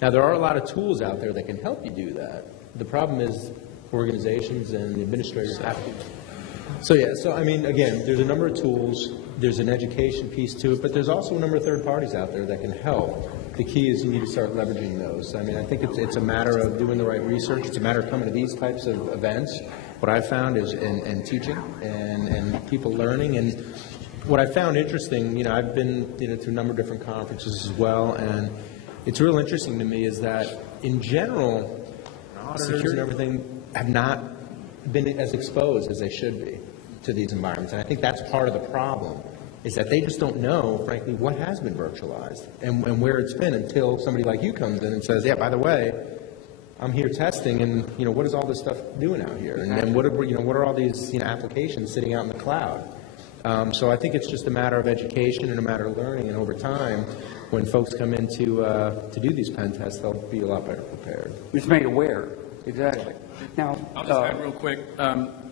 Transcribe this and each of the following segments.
Now, there are a lot of tools out there that can help you do that. The problem is organizations and administrators have to. So, yeah, so I mean, again, there's a number of tools. There's an education piece to it, but there's also a number of third parties out there that can help. The key is you need to start leveraging those. I mean, I think it's a matter of doing the right research. It's a matter of coming to these types of events. What I found is in teaching and people learning. And what I found interesting, I've been through a number of different conferences as well, and it's real interesting to me is that in general, auditors and everything have not been as exposed as they should be to these environments. And I think that's part of the problem, is that they just don't know, frankly, what has been virtualized and where it's been until somebody like you comes in and says, yeah, by the way, I'm here testing, and what is all this stuff doing out here? And what are all these applications sitting out in the cloud? So I think it's just a matter of education and a matter of learning, and over time, when folks come in to do these pen tests, they'll be a lot better prepared. It's made aware. Exactly. Now, I'll just add real quick.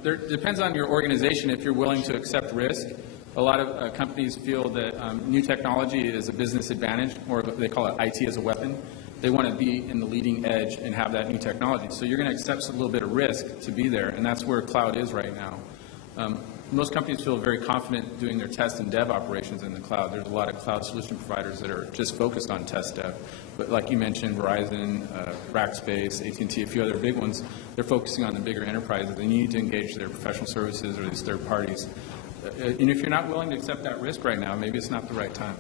There depends on your organization if you're willing to accept risk. A lot of companies feel that new technology is a business advantage, or they call it IT as a weapon. They want to be in the leading edge and have that new technology. So you're going to accept a little bit of risk to be there, and that's where cloud is right now. Most companies feel very confident doing their test and dev operations in the cloud. There's a lot of cloud solution providers that are just focused on test dev. But like you mentioned, Verizon, Rackspace, AT&T, a few other big ones, they're focusing on the bigger enterprises. They need to engage their professional services or these third parties. And if you're not willing to accept that risk right now, maybe it's not the right time.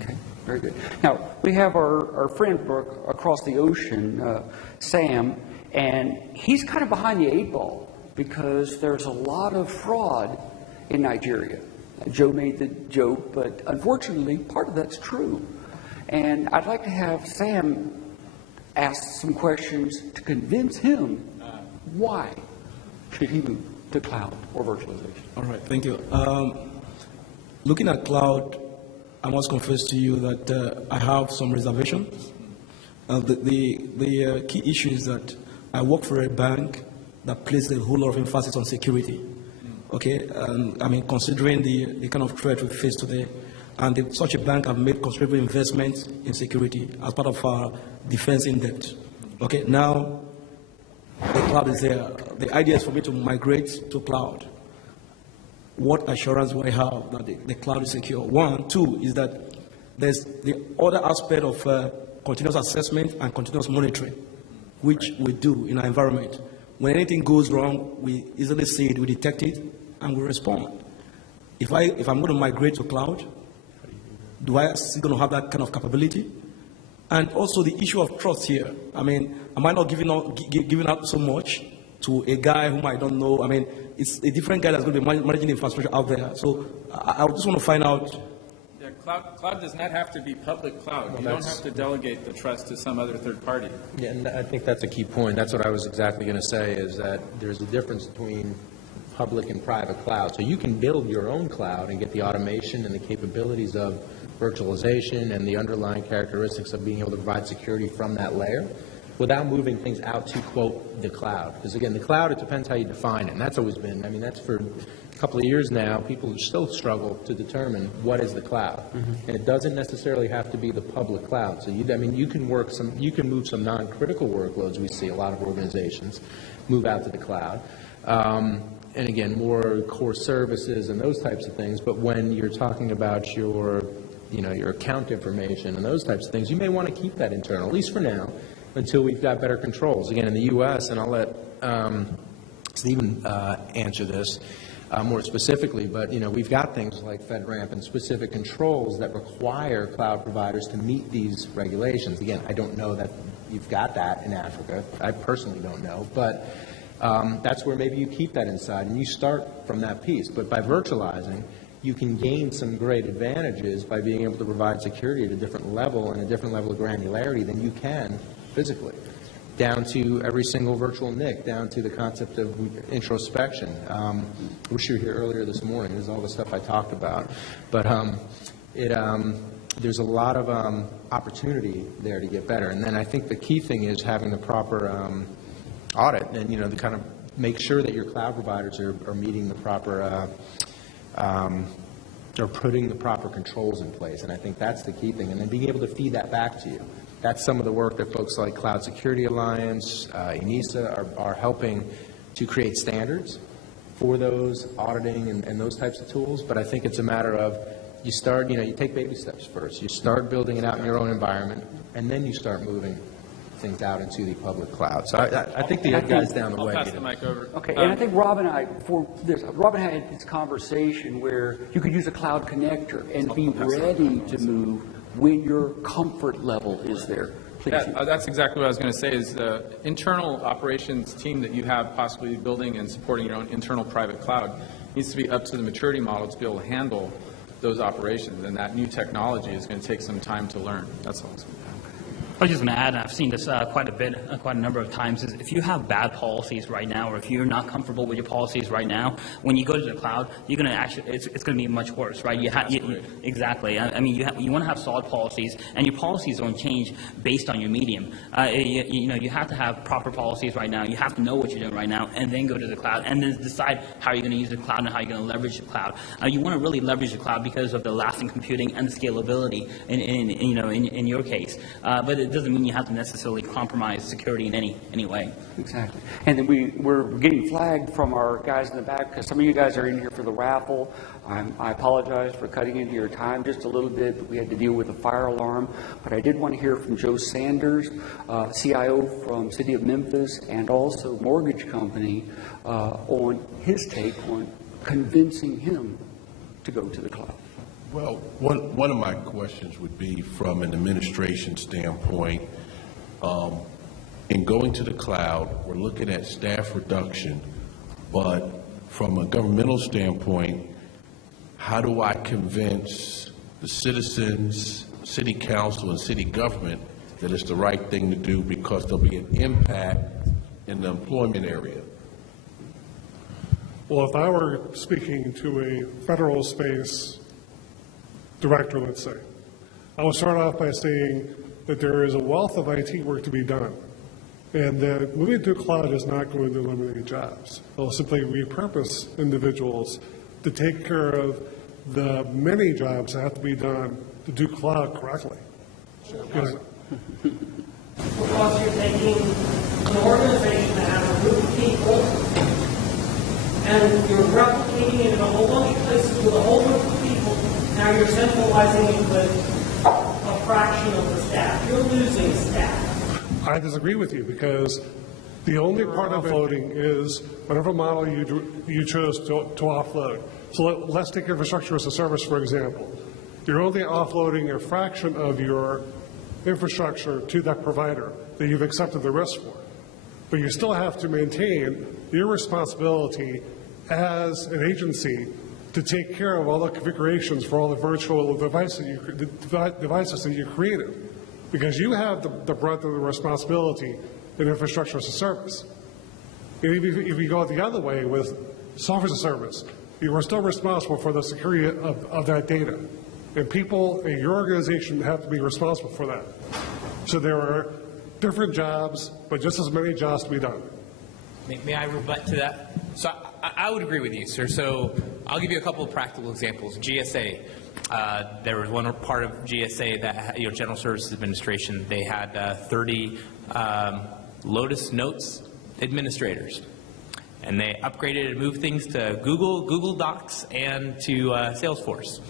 Okay, very good. Now, we have our friend across the ocean, Sam, and he's kind of behind the 8 ball because there's a lot of fraud in Nigeria. Joe made the joke, but unfortunately, part of that's true. And I'd like to have Sam ask some questions to convince him why should he move to cloud or virtualization. All right, thank you. Looking at cloud, I must confess to you that I have some reservations. The key issue is that I work for a bank that places a whole lot of emphasis on security. Okay, I mean, considering the kind of threat we face today, and such a bank have made considerable investments in security as part of our defense in depth. Okay, now the cloud is there. The idea is for me to migrate to cloud. What assurance do I have that the cloud is secure? 1, 2 is that there's the other aspect of continuous assessment and continuous monitoring, which we do in our environment. When anything goes wrong, we easily see it, we detect it, and we respond. If I'm going to migrate to cloud, do I still going to have that kind of capability? And also the issue of trust here. I mean, am I not giving out so much to a guy whom I don't know? I mean, it's a different guy that's going to be managing the infrastructure out there. So I just want to find out. Yeah, cloud does not have to be public cloud. Well, you don't have to delegate the trust to some other third party. Yeah, and I think that's a key point. That's what I was exactly going to say, is that there's a difference between public and private cloud. So you can build your own cloud and get the automation and the capabilities of virtualization and the underlying characteristics of being able to provide security from that layer without moving things out to, quote, the cloud. Because, again, the cloud, it depends how you define it. And that's always been, I mean, that's for a couple of years now, people still struggle to determine what is the cloud. And it doesn't necessarily have to be the public cloud. So, you can move some non-critical workloads. We see a lot of organizations move out to the cloud. And again, more core services and those types of things. But when you're talking about your account information and those types of things, you may want to keep that internal, at least for now, until we've got better controls. Again, in the U.S., and I'll let Stephen answer this more specifically, but we've got things like FedRAMP and specific controls that require cloud providers to meet these regulations. Again, I don't know that you've got that in Africa. I personally don't know, but that's where maybe you keep that inside and you start from that piece. But by virtualizing, you can gain some great advantages by being able to provide security at a different level and a different level of granularity than you can physically, down to every single virtual NIC, down to the concept of introspection. I wish you were here earlier this morning. This is all the stuff I talked about. But there's a lot of opportunity there to get better. And then I think the key thing is having the proper audit and, to kind of make sure that your cloud providers are meeting the proper or putting the proper controls in place. And I think that's the key thing. And then being able to feed that back to you. That's some of the work that folks like Cloud Security Alliance, ENISA are helping to create standards for those auditing and those types of tools. But I think it's a matter of you start, you take baby steps first. You start building it out in your own environment, and then you start moving things out into the public cloud. So I think the guys down the way. I'll pass the mic over. Okay, and I think Rob and I, before this, Rob and I had this conversation where you could use a cloud connector and be ready to move when your comfort level is there. Please. That's exactly what I was going to say, is the internal operations team that you have possibly building and supporting your own internal private cloud needs to be up to the maturity model to be able to handle those operations, and that new technology is going to take some time to learn. That's all. I was just going to add, and I've seen this quite a number of times, is if you have bad policies right now, or if you're not comfortable with your policies right now, when you go to the cloud, you're going to actually, it's going to be much worse, right? Exactly. I mean, you want to have solid policies, and your policies don't change based on your medium. You have to have proper policies right now. You have to know what you're doing right now, and then go to the cloud, and then decide how you're going to use the cloud and how you're going to leverage the cloud. You want to really leverage the cloud because of the lasting computing and the scalability in your case. But it doesn't mean you have to necessarily compromise security in any way. Exactly. And then we're getting flagged from our guys in the back because some of you guys are in here for the raffle. I apologize for cutting into your time just a little bit, but we had to deal with a fire alarm. But I did want to hear from Joe Sanders, CIO from City of Memphis, and also mortgage company, on his take on convincing him to go to the cloud. Well, one of my questions would be from an administration standpoint. In going to the cloud, we're looking at staff reduction, but from a governmental standpoint, how do I convince the citizens, city council, and city government that it's the right thing to do because there'll be an impact in the employment area? Well, if I were speaking to a federal space director, let's say, I would start off by saying that there is a wealth of IT work to be done, and that moving to a cloud is not going to eliminate jobs. It will simply repurpose individuals to take care of the many jobs that have to be done to do cloud correctly. Because you're taking an organization that has a group of people and you're replicating it in a whole bunch of places with a whole group of people. Now you're centralizing it with a fraction of the staff. You're losing staff. I disagree with you because the only part of offloading is whatever model you chose to offload. So let's take infrastructure as a service, for example. You're only offloading a fraction of your infrastructure to that provider that you've accepted the risk for. But you still have to maintain your responsibility as an agency to take care of all the configurations for all the virtual devices that you created, because you have the brunt of the responsibility in infrastructure as a service. And if you go the other way with software as a service, you are still responsible for the security of that data. And people in your organization have to be responsible for that. So there are different jobs, but just as many jobs to be done. May I rebut to that? So I would agree with you, sir. So I'll give you a couple of practical examples. GSA, there was one part of GSA that, General Services Administration, they had 30 Lotus Notes administrators. And they upgraded and moved things to Google Docs, and to Salesforce.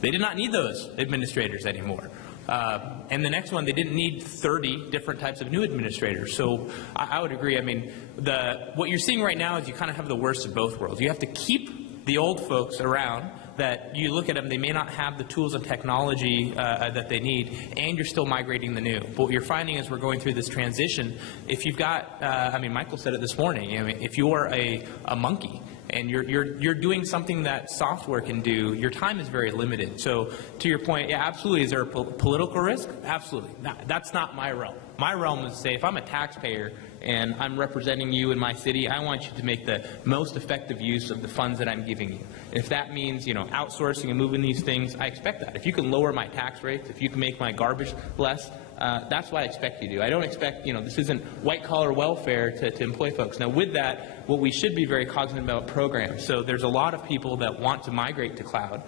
They did not need those administrators anymore. And the next one, they didn't need 30 different types of new administrators. So I would agree. I mean, what you're seeing right now is you kind of have the worst of both worlds. You have to keep the old folks around, that you look at them, they may not have the tools and technology that they need, and you're still migrating the new. But what you're finding as we're going through this transition, if you've got, Michael said it this morning, if you're a monkey, and you're doing something that software can do, your time is very limited. So to your point, yeah, absolutely. Is there a political risk? Absolutely. That's not my realm. My realm is to say, if I'm a taxpayer and I'm representing you in my city, I want you to make the most effective use of the funds that I'm giving you. If that means, outsourcing and moving these things, I expect that. If you can lower my tax rates, if you can make my garbage less, that's what I expect you to do. I don't expect, this isn't white-collar welfare to employ folks. Now, with that, what we should be very cognizant about programs. So there's a lot of people that want to migrate to cloud,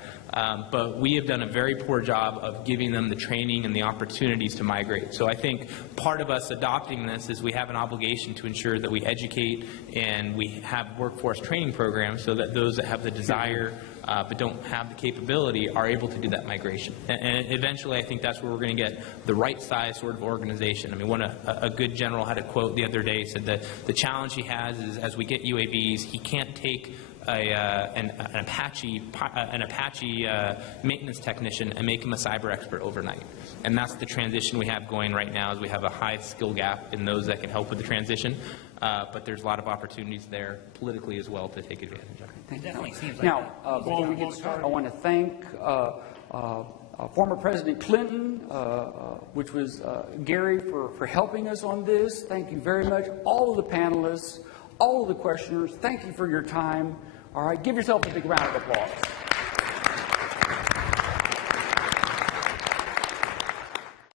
but we have done a very poor job of giving them the training and the opportunities to migrate. So I think part of us adopting this is we have an obligation to ensure that we educate and we have workforce training programs so that those that have the desire but don't have the capability are able to do that migration. And eventually, I think that's where we're going to get the right size sort of organization. I mean, a good general had a quote the other day, said that the challenge he has is as we get UAVs, he can't take an Apache maintenance technician and make him a cyber expert overnight. And that's the transition we have going right now, is we have a high skill gap in those that can help with the transition. But there's a lot of opportunities there politically as well to take advantage of. It definitely seems like Now, before we get started, I want to thank former President Clinton, which was Gary, for helping us on this. Thank you very much. All of the panelists, all of the questioners, thank you for your time. All right, give yourself a big round of applause.